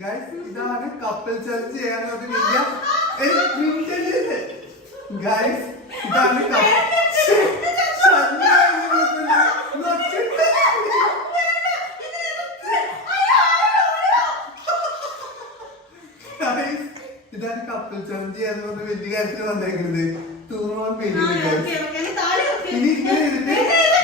guys ഇതാണ് couple challenge ചെയ്യാൻ ഒരു വലിയ ഗൈസ് ഇതാണ് ഇതാണ് കപ്പിൾ ചലഞ്ച് ചെയ്യാൻ വലിയ കാര്യത്തിൽ വന്നേക്കുന്നത് തൂങ്ങാൻ പേര് ഇനി ഇങ്ങനെ